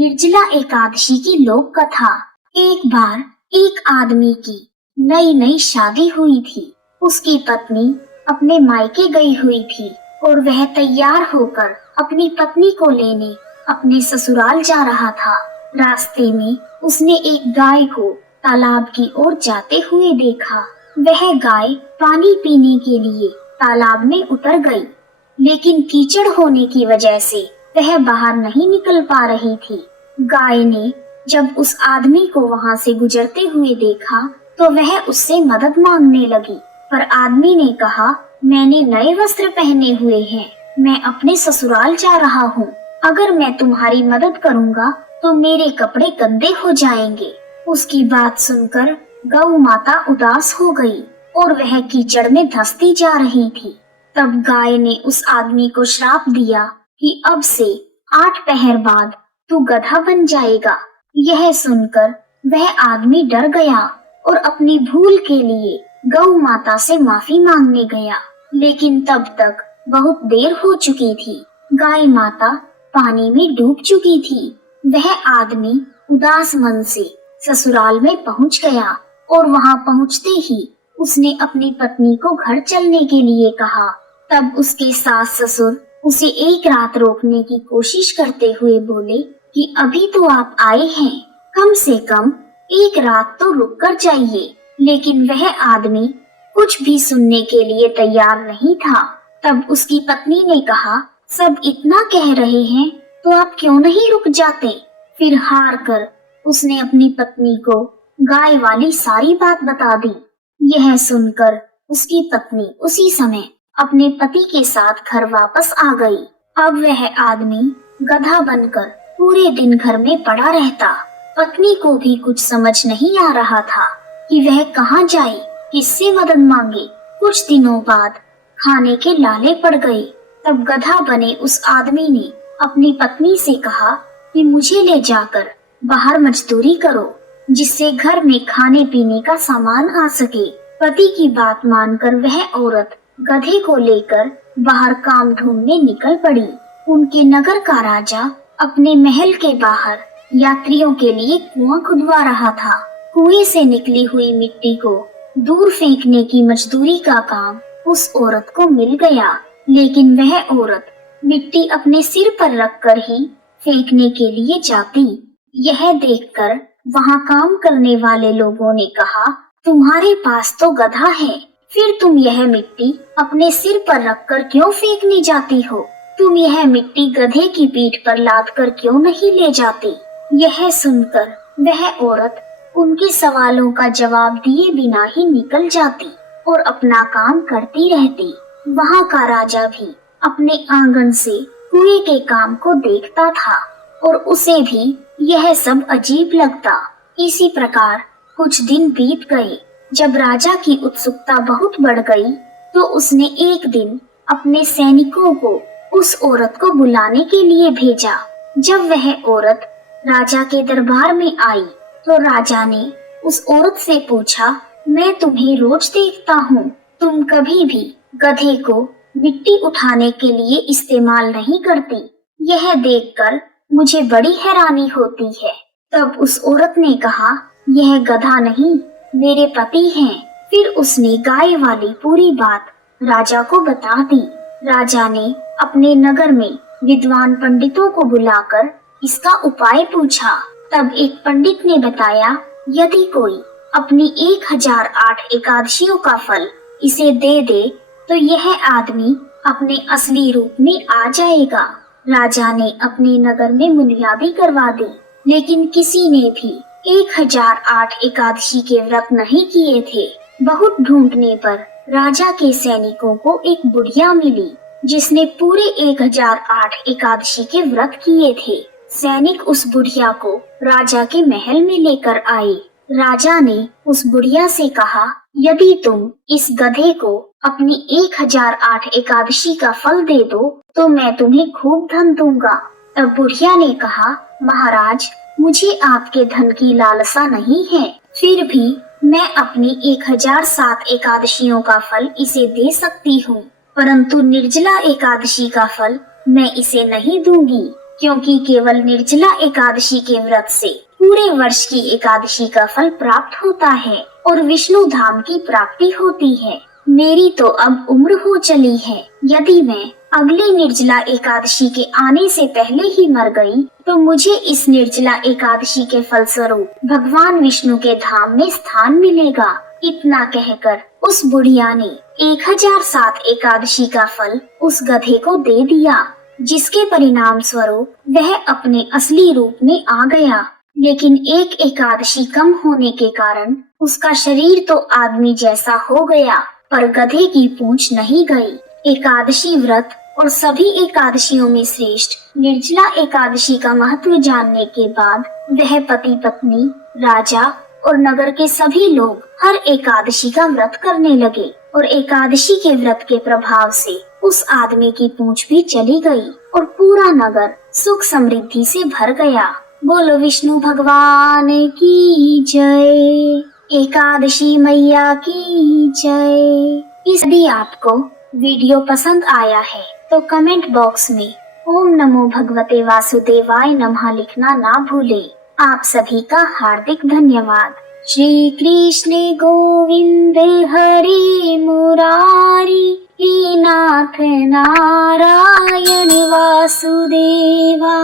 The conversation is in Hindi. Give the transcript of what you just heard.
निर्जला एकादशी की लोक कथा। एक बार एक आदमी की नई नई शादी हुई थी। उसकी पत्नी अपने मायके गई हुई थी और वह तैयार होकर अपनी पत्नी को लेने अपने ससुराल जा रहा था। रास्ते में उसने एक गाय को तालाब की ओर जाते हुए देखा। वह गाय पानी पीने के लिए तालाब में उतर गई, लेकिन कीचड़ होने की वजह से वह बाहर नहीं निकल पा रही थी। गाय ने जब उस आदमी को वहां से गुजरते हुए देखा तो वह उससे मदद मांगने लगी, पर आदमी ने कहा, मैंने नए वस्त्र पहने हुए हैं, मैं अपने ससुराल जा रहा हूँ। अगर मैं तुम्हारी मदद करूँगा तो मेरे कपड़े गंदे हो जाएंगे। उसकी बात सुनकर गौ माता उदास हो गई और वह कीचड़ में धंसती जा रही थी। तब गाय ने उस आदमी को श्राप दिया कि अब से 8 पहर बाद तू गधा बन जाएगा। यह सुनकर वह आदमी डर गया और अपनी भूल के लिए गौ माता से माफी मांगने गया, लेकिन तब तक बहुत देर हो चुकी थी। गाय माता पानी में डूब चुकी थी। वह आदमी उदास मन से ससुराल में पहुंच गया और वहां पहुंचते ही उसने अपनी पत्नी को घर चलने के लिए कहा। तब उसके सास ससुर उसे एक रात रोकने की कोशिश करते हुए बोले कि अभी तो आप आए हैं, कम से कम एक रात तो रुक कर जाइए। लेकिन वह आदमी कुछ भी सुनने के लिए तैयार नहीं था। तब उसकी पत्नी ने कहा, सब इतना कह रहे हैं तो आप क्यों नहीं रुक जाते। फिर हार कर उसने अपनी पत्नी को गाय वाली सारी बात बता दी। यह सुनकर उसकी पत्नी उसी समय अपने पति के साथ घर वापस आ गई। अब वह आदमी गधा बनकर पूरे दिन घर में पड़ा रहता। पत्नी को भी कुछ समझ नहीं आ रहा था कि वह कहाँ जाए, किससे मदद मांगे। कुछ दिनों बाद खाने के लाले पड़ गए। तब गधा बने उस आदमी ने अपनी पत्नी से कहा कि मुझे ले जाकर बाहर मजदूरी करो, जिससे घर में खाने पीने का सामान आ सके। पति की बात मानकर वह औरत गधे को लेकर बाहर काम ढूंढने निकल पड़ी। उनके नगर का राजा अपने महल के बाहर यात्रियों के लिए कुआं खुदवा रहा था। कुएं से निकली हुई मिट्टी को दूर फेंकने की मजदूरी का काम उस औरत को मिल गया, लेकिन वह औरत मिट्टी अपने सिर पर रखकर ही फेंकने के लिए जाती। यह देखकर वहां काम करने वाले लोगों ने कहा, तुम्हारे पास तो गधा है, फिर तुम यह मिट्टी अपने सिर पर रखकर क्यों फेंकने जाती हो? तुम यह मिट्टी गधे की पीठ पर लाद कर क्यों नहीं ले जाती? यह सुनकर वह औरत उनके सवालों का जवाब दिए बिना ही निकल जाती और अपना काम करती रहती। वहाँ का राजा भी अपने आंगन से कुएं के काम को देखता था और उसे भी यह सब अजीब लगता। इसी प्रकार कुछ दिन बीत गए। जब राजा की उत्सुकता बहुत बढ़ गई तो उसने एक दिन अपने सैनिकों को उस औरत को बुलाने के लिए भेजा। जब वह औरत राजा के दरबार में आई तो राजा ने उस औरत से पूछा, मैं तुम्हें रोज देखता हूँ, तुम कभी भी गधे को मिट्टी उठाने के लिए इस्तेमाल नहीं करती। यह देखकर मुझे बड़ी हैरानी होती है। तब उस औरत ने कहा, यह गधा नहीं, मेरे पति हैं। फिर उसने गाय वाली पूरी बात राजा को बता दी। राजा ने अपने नगर में विद्वान पंडितों को बुलाकर इसका उपाय पूछा। तब एक पंडित ने बताया, यदि कोई अपनी 1008 एकादशियों का फल इसे दे दे तो यह आदमी अपने असली रूप में आ जाएगा। राजा ने अपने नगर में मुनियादी करवा दी, लेकिन किसी ने भी 1008 एकादशी के व्रत नहीं किए थे। बहुत ढूंढने पर राजा के सैनिकों को एक बुढ़िया मिली जिसने पूरे 1008 एकादशी के व्रत किए थे। सैनिक उस बुढ़िया को राजा के महल में लेकर आए। राजा ने उस बुढ़िया से कहा, यदि तुम इस गधे को अपनी 1008 एकादशी का फल दे दो तो मैं तुम्हें खूब धन दूंगा। तब बुढ़िया ने कहा, महाराज, मुझे आपके धन की लालसा नहीं है, फिर भी मैं अपनी 1007 एकादशियों का फल इसे दे सकती हूँ, परंतु निर्जला एकादशी का फल मैं इसे नहीं दूंगी, क्योंकि केवल निर्जला एकादशी के व्रत से पूरे वर्ष की एकादशी का फल प्राप्त होता है और विष्णु धाम की प्राप्ति होती है। मेरी तो अब उम्र हो चली है, यदि मैं अगली निर्जला एकादशी के आने से पहले ही मर गई तो मुझे इस निर्जला एकादशी के फलस्वरूप भगवान विष्णु के धाम में स्थान मिलेगा। इतना कहकर उस बुढ़िया ने 1007 एकादशी का फल उस गधे को दे दिया, जिसके परिणाम स्वरूप वह अपने असली रूप में आ गया। लेकिन एक एकादशी कम होने के कारण उसका शरीर तो आदमी जैसा हो गया, पर गधे की पूंछ नहीं गई। एकादशी व्रत और सभी एकादशियों में श्रेष्ठ निर्जला एकादशी का महत्व जानने के बाद वह पति पत्नी, राजा और नगर के सभी लोग हर एकादशी का व्रत करने लगे और एकादशी के व्रत के प्रभाव से उस आदमी की पूंछ भी चली गई और पूरा नगर सुख समृद्धि से भर गया। बोलो विष्णु भगवान की जय, एकादशी मैया की जय। यदि आपको वीडियो पसंद आया है तो कमेंट बॉक्स में ओम नमो भगवते वासुदेवाय नमः लिखना ना भूलें। आप सभी का हार्दिक धन्यवाद। श्री कृष्ण गोविंद हरि मुरारी, हे नाथ नारायण वासुदेवा।